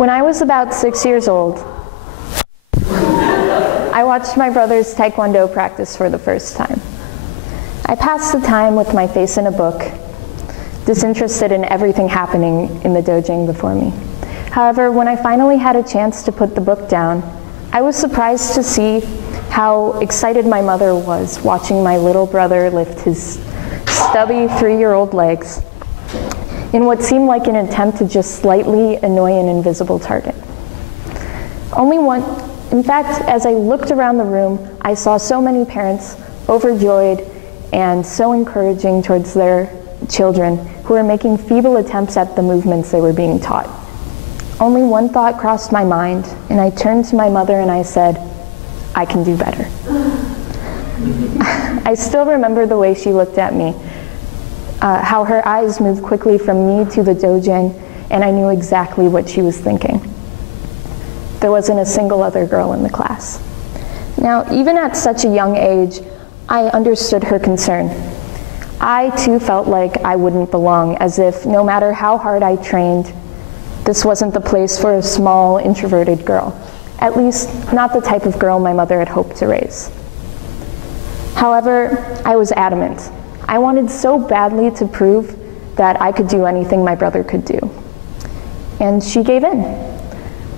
When I was about 6 years old, I watched my brother's Taekwondo practice for the first time. I passed the time with my face in a book, disinterested in everything happening in the dojang before me. However, when I finally had a chance to put the book down, I was surprised to see how excited my mother was watching my little brother lift his stubby 3-year-old legs in what seemed like an attempt to just slightly annoy an invisible target. In fact, as I looked around the room, I saw so many parents overjoyed and so encouraging towards their children who were making feeble attempts at the movements they were being taught. Only one thought crossed my mind, and I turned to my mother and I said, "I can do better." I still remember the way she looked at me, how her eyes moved quickly from me to the dojang, and I knew exactly what she was thinking. There wasn't a single other girl in the class. Now, even at such a young age, I understood her concern. I too felt like I wouldn't belong, as if no matter how hard I trained, this wasn't the place for a small, introverted girl. At least, not the type of girl my mother had hoped to raise. However, I was adamant. I wanted so badly to prove that I could do anything my brother could do. And she gave in.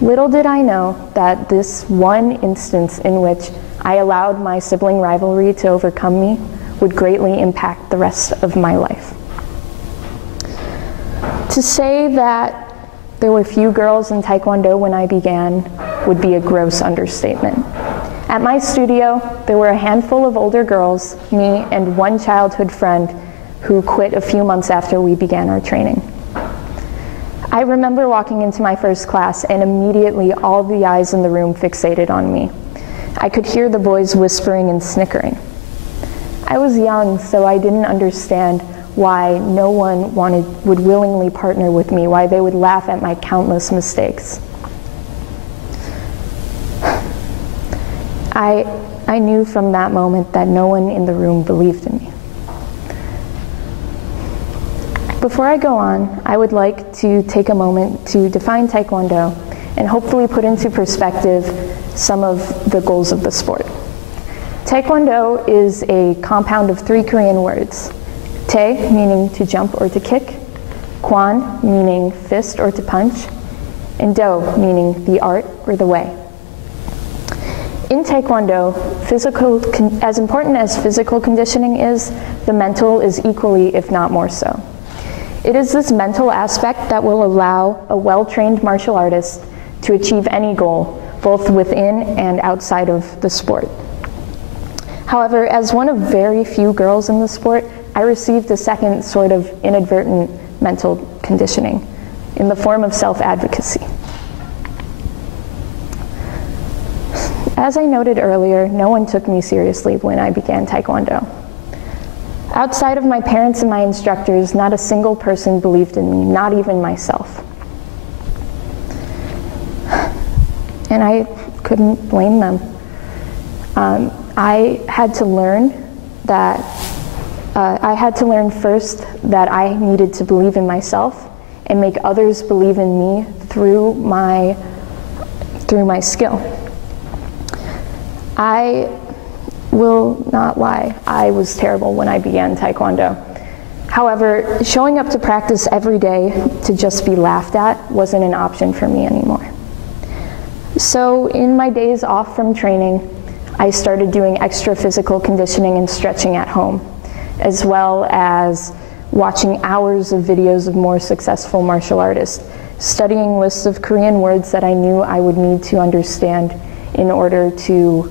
Little did I know that this one instance in which I allowed my sibling rivalry to overcome me would greatly impact the rest of my life. To say that there were few girls in Taekwondo when I began would be a gross understatement. At my studio, there were a handful of older girls, me, and one childhood friend who quit a few months after we began our training. I remember walking into my first class and immediately all the eyes in the room fixated on me. I could hear the boys whispering and snickering. I was young, so I didn't understand why no one would willingly partner with me, why they would laugh at my countless mistakes. I knew from that moment that no one in the room believed in me. Before I go on, I would like to take a moment to define Taekwondo and hopefully put into perspective some of the goals of the sport. Taekwondo is a compound of 3 Korean words. Tae, meaning to jump or to kick, Kwan, meaning fist or to punch, and Do, meaning the art or the way. In Taekwondo, as important as physical conditioning is, the mental is equally, if not more so. It is this mental aspect that will allow a well-trained martial artist to achieve any goal, both within and outside of the sport. However, as one of very few girls in the sport, I received a second sort of inadvertent mental conditioning in the form of self-advocacy. As I noted earlier, no one took me seriously when I began Taekwondo. Outside of my parents and my instructors, not a single person believed in me, not even myself. And I couldn't blame them. I had to learn first that I needed to believe in myself and make others believe in me through my skill. I will not lie, I was terrible when I began Taekwondo. However, showing up to practice every day to just be laughed at wasn't an option for me anymore. So in my days off from training, I started doing extra physical conditioning and stretching at home, as well as watching hours of videos of more successful martial artists, studying lists of Korean words that I knew I would need to understand in order to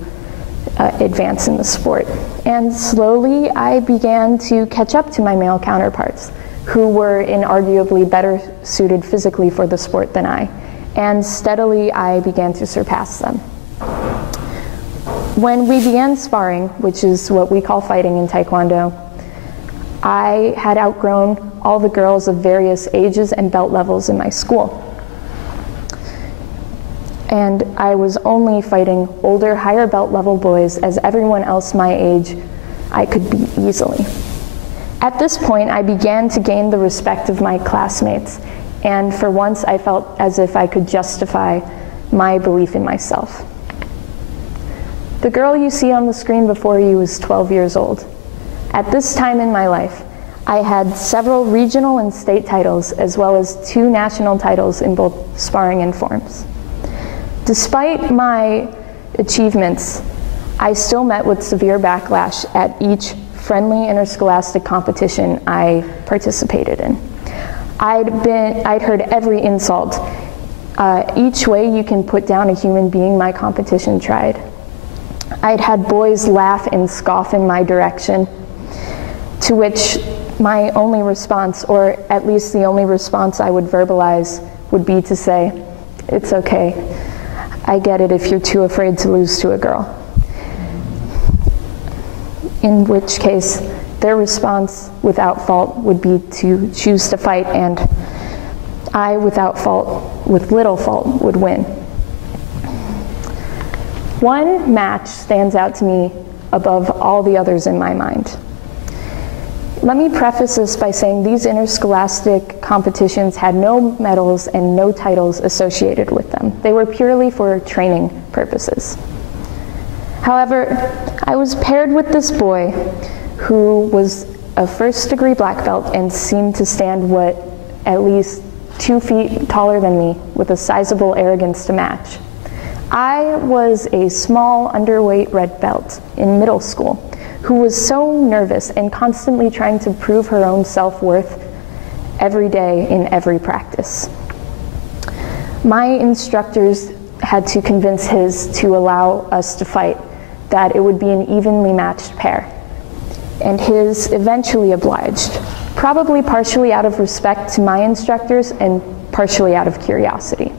advance in the sport. And slowly I began to catch up to my male counterparts, who were inarguably better suited physically for the sport than I, and steadily I began to surpass them. When we began sparring, which is what we call fighting in Taekwondo, I had outgrown all the girls of various ages and belt levels in my school. And I was only fighting older, higher belt level boys, as everyone else my age I could beat easily. At this point, I began to gain the respect of my classmates and for once I felt as if I could justify my belief in myself. The girl you see on the screen before you is 12 years old. At this time in my life, I had several regional and state titles, as well as 2 national titles in both sparring and forms. Despite my achievements, I still met with severe backlash at each friendly interscholastic competition I participated in. I'd heard every insult. Each way you can put down a human being, my competition tried. I'd had boys laugh and scoff in my direction, to which my only response, or at least the only response I would verbalize, would be to say, "It's okay. I get it if you're too afraid to lose to a girl." In which case, their response without fault would be to choose to fight, and I, without fault, with little fault, would win. One match stands out to me above all the others in my mind. Let me preface this by saying these interscholastic competitions had no medals and no titles associated with them. They were purely for training purposes. However, I was paired with this boy who was a first-degree black belt and seemed to stand at least 2 feet taller than me, with a sizable arrogance to match. I was a small, underweight red belt in middle school who was so nervous and constantly trying to prove her own self-worth every day in every practice. My instructors had to convince his to allow us to fight, that it would be an evenly matched pair. And his eventually obliged, probably partially out of respect to my instructors and partially out of curiosity.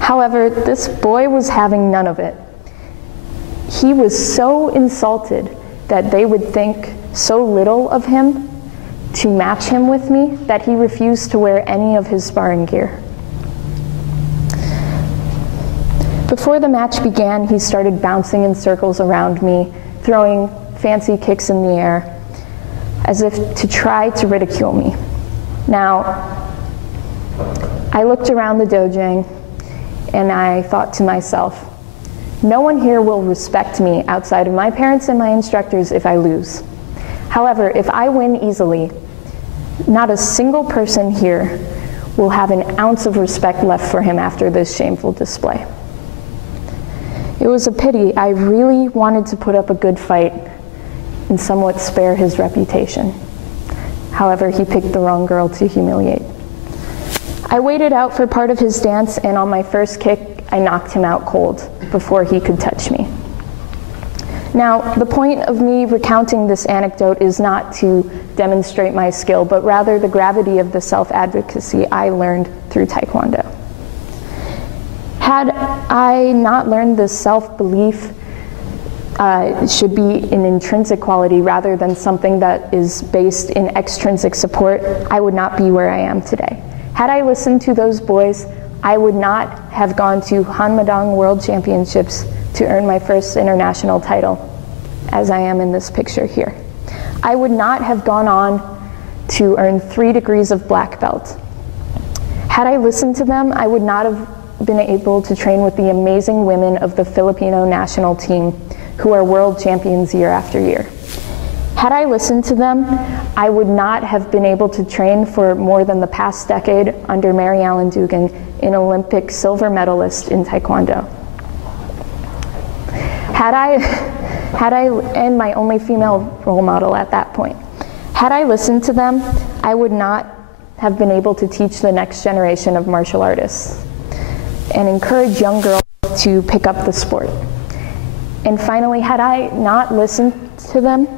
However, this boy was having none of it. He was so insulted that they would think so little of him to match him with me that he refused to wear any of his sparring gear. Before the match began, he started bouncing in circles around me, throwing fancy kicks in the air, as if to try to ridicule me. Now, I looked around the dojang and I thought to myself, no one here will respect me outside of my parents and my instructors if I lose. However, if I win easily, not a single person here will have an ounce of respect left for him after this shameful display. It was a pity. I really wanted to put up a good fight and somewhat spare his reputation. However, he picked the wrong girl to humiliate. I waited out for part of his dance, and on my first kick, I knocked him out cold before he could touch me. Now, the point of me recounting this anecdote is not to demonstrate my skill, but rather the gravity of the self-advocacy I learned through Taekwondo. Had I not learned this self-belief should be an intrinsic quality rather than something that is based in extrinsic support, I would not be where I am today. Had I listened to those boys, I would not have gone to Hanmadang World Championships to earn my first international title, as I am in this picture here. I would not have gone on to earn 3 degrees of black belt. Had I listened to them, I would not have been able to train with the amazing women of the Filipino national team who are world champions year after year. Had I listened to them, I would not have been able to train for more than the past decade under Mary Ellen Dugan, an Olympic silver medalist in Taekwondo. And my only female role model at that point. Had I listened to them, I would not have been able to teach the next generation of martial artists and encourage young girls to pick up the sport. And finally, had I not listened to them,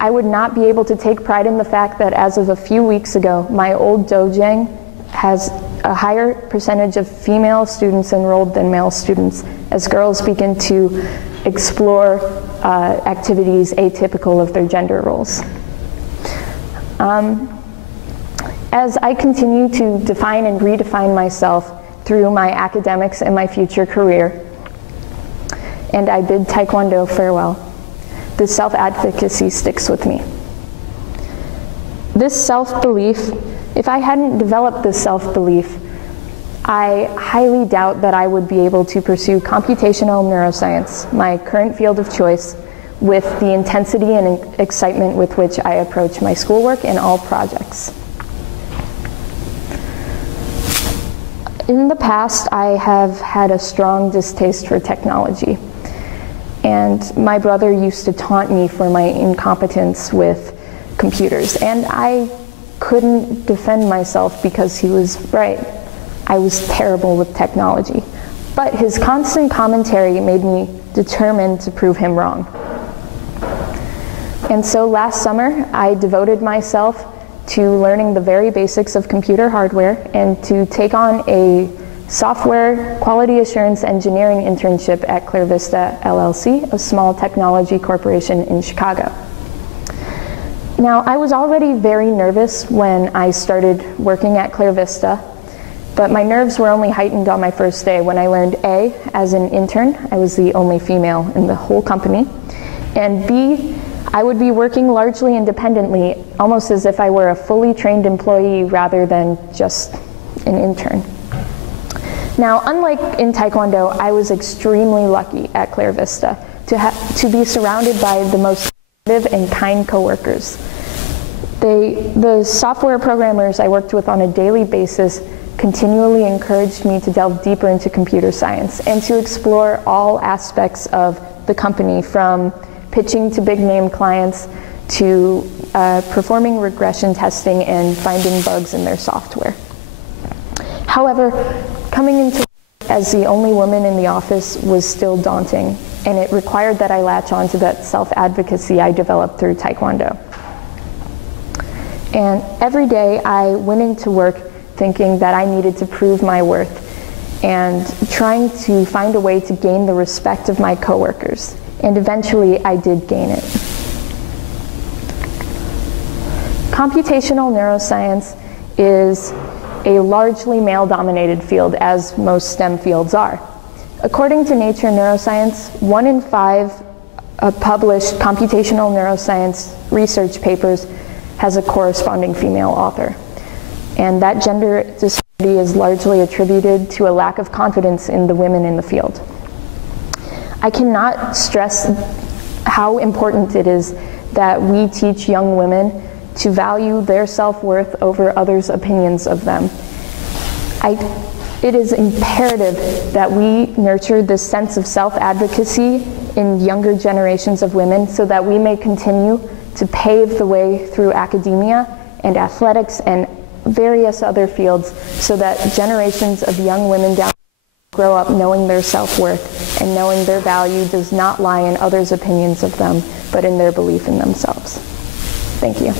I would not be able to take pride in the fact that as of a few weeks ago, my old dojang has a higher percentage of female students enrolled than male students as girls begin to explore activities atypical of their gender roles. As I continue to define and redefine myself through my academics and my future career, and I bid Taekwondo farewell, this self-advocacy sticks with me. This self-belief If I hadn't developed this self-belief, I highly doubt that I would be able to pursue computational neuroscience, my current field of choice, with the intensity and excitement with which I approach my schoolwork and all projects. In the past, I have had a strong distaste for technology, and my brother used to taunt me for my incompetence with computers, and I couldn't defend myself because he was right. I was terrible with technology, but his constant commentary made me determined to prove him wrong. And so last summer, I devoted myself to learning the very basics of computer hardware and to take on a software quality assurance engineering internship at Clear Vista LLC, a small technology corporation in Chicago. Now, I was already very nervous when I started working at Clear Vista, but my nerves were only heightened on my first day when I learned A, as an intern, I was the only female in the whole company, and B, I would be working largely independently, almost as if I were a fully trained employee rather than just an intern. Now, unlike in Taekwondo, I was extremely lucky at Clear Vista to be surrounded by the most supportive and kind coworkers. The software programmers I worked with on a daily basis continually encouraged me to delve deeper into computer science and to explore all aspects of the company, from pitching to big name clients to performing regression testing and finding bugs in their software. However, coming into work as the only woman in the office was still daunting, and it required that I latch on to that self-advocacy I developed through Taekwondo. And every day I went into work thinking that I needed to prove my worth and trying to find a way to gain the respect of my coworkers. And eventually I did gain it. Computational neuroscience is a largely male-dominated field, as most STEM fields are. According to Nature Neuroscience, 1 in 5 published computational neuroscience research papers has a corresponding female author. And that gender disparity is largely attributed to a lack of confidence in the women in the field. I cannot stress how important it is that we teach young women to value their self-worth over others' opinions of them. It is imperative that we nurture this sense of self-advocacy in younger generations of women so that we may continue to pave the way through academia and athletics and various other fields so that generations of young women down grow up knowing their self-worth and knowing their value does not lie in others' opinions of them, but in their belief in themselves. Thank you.